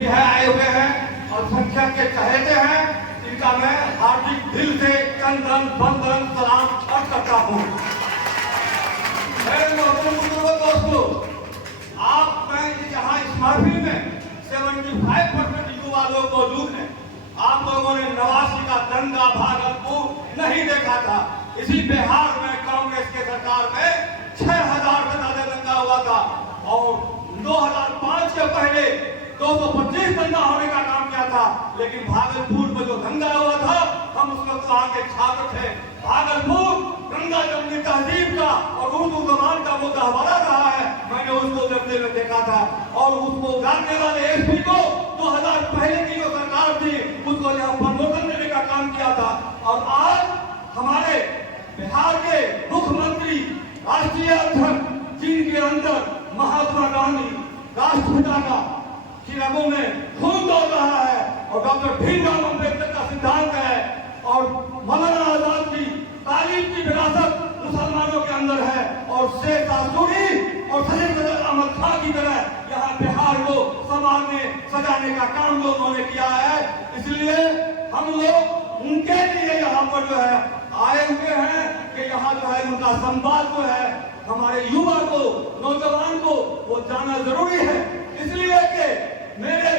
आए हुए हैं और संख्या के चहेते हैं, इनका मैं हार्दिक दिल से चंदन बंदन सलाम अर्ज करता हूँ। दोस्तों, आप मैं यहाँ इस महफिल में 75% युवा लोग मौजूद हैं। आप लोगों ने 89 का दंगा भागलपुर नहीं देखा था। इसी बिहार में कांग्रेस के सरकार में 6000 से ज्यादा दंगा हुआ था और 2005 के पहले 225 दंगा होने का काम किया था। लेकिन भागलपुर में जो दंगा हुआ था, हम उस वक्त वहां के छात्र थे। भागलपुर गंगा जमुनी तहजीब का और उर्दू जबान का वो गहवारा रहा है। मैंने उसको जमने में देखा था और उसको उगारने वाले एसपी को 2000 पहले की जो सरकार थी उसको यहाँ प्रमोशन देने का काम किया था। और आज हमारे बिहार के मुख्यमंत्री राष्ट्रीय अध्यक्ष जिनके अंदर महात्मा गांधी राष्ट्रपिता का रगों में खून दौड़ रहा है और डॉक्टर भीमराव अम्बेडकर का सिद्धांत है और मौलाना आजाद की तालीम की विरासत मुसलमानों के अंदर है और शेख आसूरी और सैयद अहमद खां की तरह यहाँ बिहार को संभालने सजाने का काम लोगों ने किया है। इसलिए हम लोग उनके लिए यहाँ पर जो है आए हुए हैं कि यहाँ जो है उनका संवाद जो है हमारे युवा को, नौजवान को वो जाना जरूरी है। इसलिए कि मेरे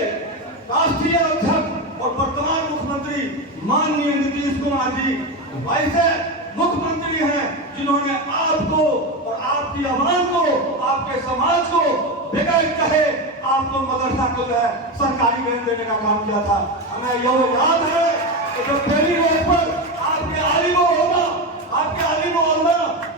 राष्ट्रीय अध्यक्ष और वर्तमान मुख्यमंत्री माननीय नीतीश कुमार जी ऐसे मुख्यमंत्री हैं जिन्होंने आपको और आपकी आवाम को, आपके समाज को बगैर कहे आपको मदरसा को जो है सरकारी ग्रहण देने का काम किया था। हमें यह याद है कि जब पहली रोड पर आपके आलिम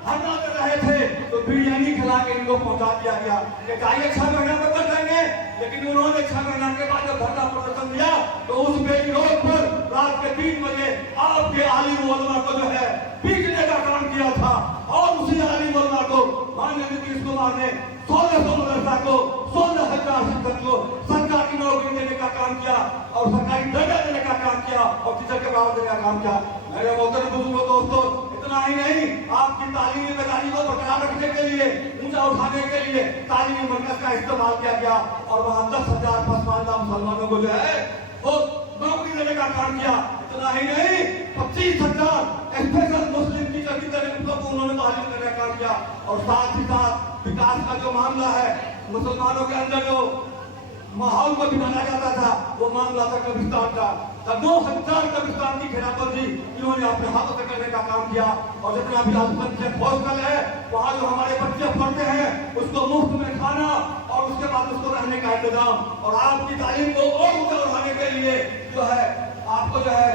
धरना कर रहे थे तो बिरयानी खिला के इनको पहुंचा दिया गया कि आइए 6 महीना में कर देंगे। लेकिन उन्होंने 6 महीना के बाद जब धरना प्रदर्शन दिया तो उस बेली रोड पर रात के 3 बजे आपके आलिम उलमा को जो है पीटने का काम किया था और उसी आलिम उलमा को माननीय नीतीश कुमार ने 1600 मदरसा को 16,000 शिक्षक को सरकारी नौकरी देने का काम किया और सरकारी दर्जा देने का काम किया और टीचर के बराबर देने का काम किया। मेरे मोहतरम बुजुर्गों, दोस्तों, इतना ही नहीं, आपकी तालीमी जिम्मेदारी को बरकरार रखने के लिए, ऊंचा उठाने के लिए तालीमी मरकज का इस्तेमाल किया गया और वहाँ 10,000 पसमानदा मुसलमानों को जो है वो नौकरी देने का काम किया। इतना ही नहीं, 25,000 स्पेशल मुस्लिम टीचर की तरह को उन्होंने तालीम देने का काम किया और साथ ही साथ विकास का जो मामला है, मुसलमानों के अंदर जो माहौल को बिगाड़ा जाता था वो मामला था कब्रिस्तान का। 2,000 कब्रिस्तान की घेराबंदी इन्होंने अपने हाथों से करने का काम किया और जितना भी अल्पसंख्यक हॉस्टल है वहाँ जो हमारे बच्चे पढ़ते हैं उसको मुफ्त में खाना और उसके बाद उसको रहने का इंतजाम और आपकी तालीम को और ऊंचा उठाने के लिए जो है आपको जो है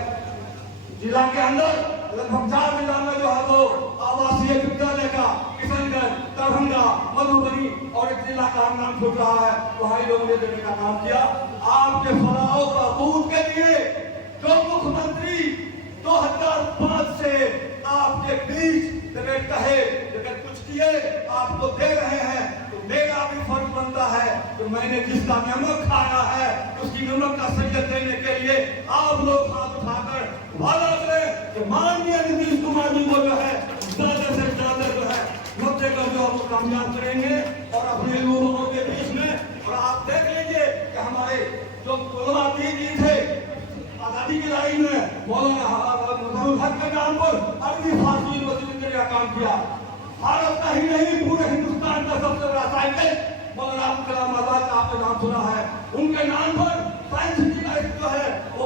जिला के अंदर लगभग 4 जिला में जो है वो आवासीय विद्यालय का किशनगंज, दरभंगा, मधुबनी और एक जिला का नाम छूट रहा है वहाँ लोगों ने देने का काम किया। आपके फलाह का बूथ के लिए जो मुख्यमंत्री 2005 से आपके बीच कहे कुछ किए आपको दे रहे हैं तो मेरा भी फर्ज बनता है तो मैंने जिसका नमक खाया है उसकी नमक का सजद देने के लिए आप लोग हाथ उठाकर वादा करें कि माननीय नीतीश कुमार जी को जो है ज्यादा से ज्यादा जो है मुद्दे का जो हम कामयाब करेंगे और अपने लोगों के बीच में। और आप देख लीजिए कि हमारे जो दीदी थे आजादी की लड़ाई में मौलाना के नाम पर अरबी फारसी यूनिवर्सिटी ने काम किया। भारत का ही नहीं पूरे हिंदुस्तान का सबसे बड़ा साइंटिस्ट मौलाना अब्दुल कलाम आजाद का आपने नाम सुना है। उनके नाम पर साइंस सिटी का जो है वो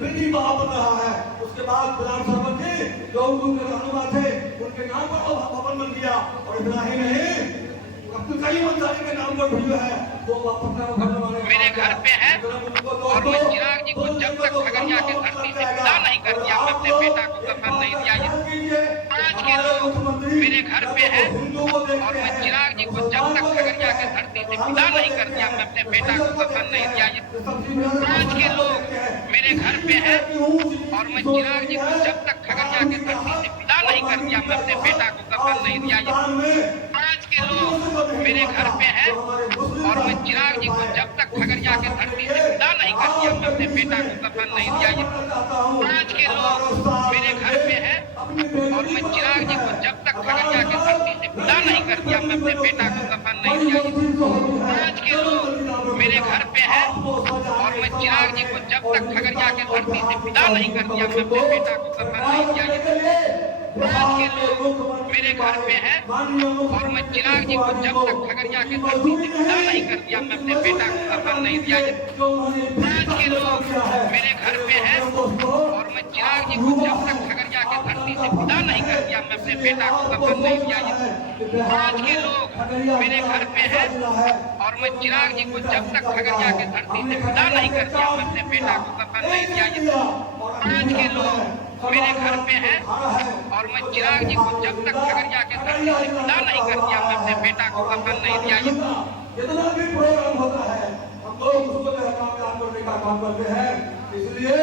बिल्डिंग वहां बन रहा है। उसके बाद बिलाल सरवर जी जो उर्दू के रहनुमा थे उनके नाम पर वो भवन बन गया। और इतना ही नहीं, अब्दुल करीम अंसारी के नाम पर भी जो है वो मेरे घर पे है और मैं चिराग जी को जब तक खगड़िया के धरती से विदा नहीं कर दिया, मैं अपने बेटा को कफन नहीं दिया। आज के लोग मेरे घर पे है और मैं चिराग जी को जब तक खगड़िया के धरती से विदा नहीं कर दिया, मैं अपने बेटा को कफन नहीं दिया। आज के लोग मेरे घर पे है और मैं चिराग जी को जब तक खगड़िया के धरती से विदा नहीं कर दिया, मैं अपने बेटा को कफन नहीं दिया। आज के लोग मेरे घर पे है और मैं चिराग जी को जब तक खगड़िया के धरती से विदा नहीं कर दिया, मैं अपने बेटा को कफन नहीं दिया। आज के लोग मेरे घर पे है और मैं चिराग जी को जब तक खगड़िया के धरती से विदा नहीं कर दिया, मैं अपने बेटा को कफन नहीं दिया। आज के लोग मेरे घर पे है मैं चिराग जी को जब तक खगड़िया के धरती से विदा नहीं कर दिया, मैं अपने बेटा को कफन नहीं दिया। आज के लोग मेरे घर पे हैं और मैं चिराग जी को जब तक खगड़िया के धरती से विदा नहीं कर दिया, मैं अपने बेटा को कफन नहीं दिया। आज के लोग मेरे घर पे हैं और मैं चिराग जी को जब तक खगड़िया के धरती से विदा नहीं कर दिया, मैं अपने बेटा को कफन नहीं दिया। आज के लोग मेरे घर पे हैं और मैं चिराग जी को जब तक खगड़िया के धरती से विदा नहीं कर दिया, मैं अपने बेटा को कफन नहीं दिया। आज के लोग मेरे घर पे हैं और मैं चिराग जी को जब तक खगड़िया के धरती से विदा नहीं कर दिया, मैं अपने बेटा को कफन नहीं दिया। जितना भी प्रोग्राम होता है हम लोग उसको कामयाब करने का काम करते हैं। इसलिए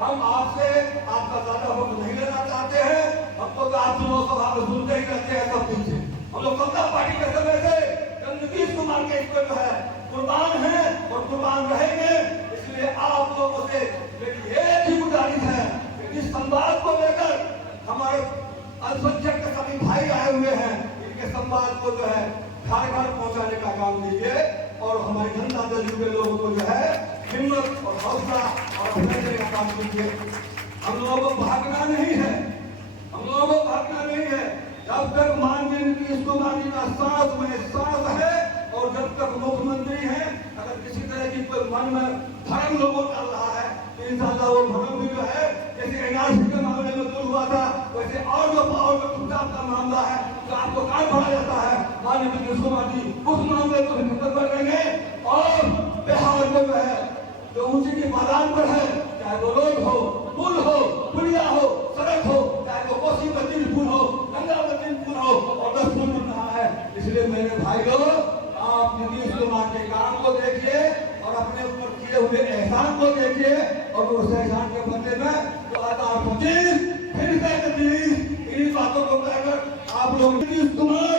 हम आपसे आपका ज्यादा वक्त नहीं लेना चाहते हैं। हमको तो आप चुनाव सभा में सुनते ही रहते हैं सब दिन से। हम लोग समता पार्टी के समय से नीतीश कुमार के इस पर जो है कुर्बान है और कुर्बान रहेंगे। इसलिए आप लोगों से मेरी एक ही गुजारिश है कि इस संवाद को लेकर हमारे अल्पसंख्यक के सभी भाई आए हुए हैं, इनके संवाद को जो है घर घर पहुंचाने का काम कीजिए और हमारी जनता दल के लोगों को जो है हिम्मत और हौसला और अभिनंदन का काम कीजिए। हम लोगों को भागना नहीं है, हम लोगों को भागना नहीं है। जब तक माननीय नीतीश कुमार जी का सांस में सांस है और जब तक मुख्यमंत्री हैं, अगर किसी तरह की कोई मन में धर्म लोगों कर रहा है तो इंशाअल्लाह वो धर्म भी जो है जैसे एनआरसी के मामले में दूर हुआ था, वैसे और जो पावर में खुदाब का मामला है तो आपको काम बढ़ा जाता है। माननीय नीतीश कुमार जी उस मामले को भी खत्म कर देंगे और बिहार को जो है जो ऊंची की मैदान पर है, चाहे वो रोड हो, पुल हो, पुलिया हो, सड़क हो, चाहे वो कोसी बत्ती पुल हो, गंगा बत्ती पुल हो और 10 पुल बन रहा है। इसलिए मेरे भाई लोग आप नीतीश कुमार के काम को देखिए और अपने ऊपर किए हुए एहसान को देखिए और उस एहसान के बदले में तो 2025 फिर से इन बातों को कहकर आप लोग नीतीश कुमार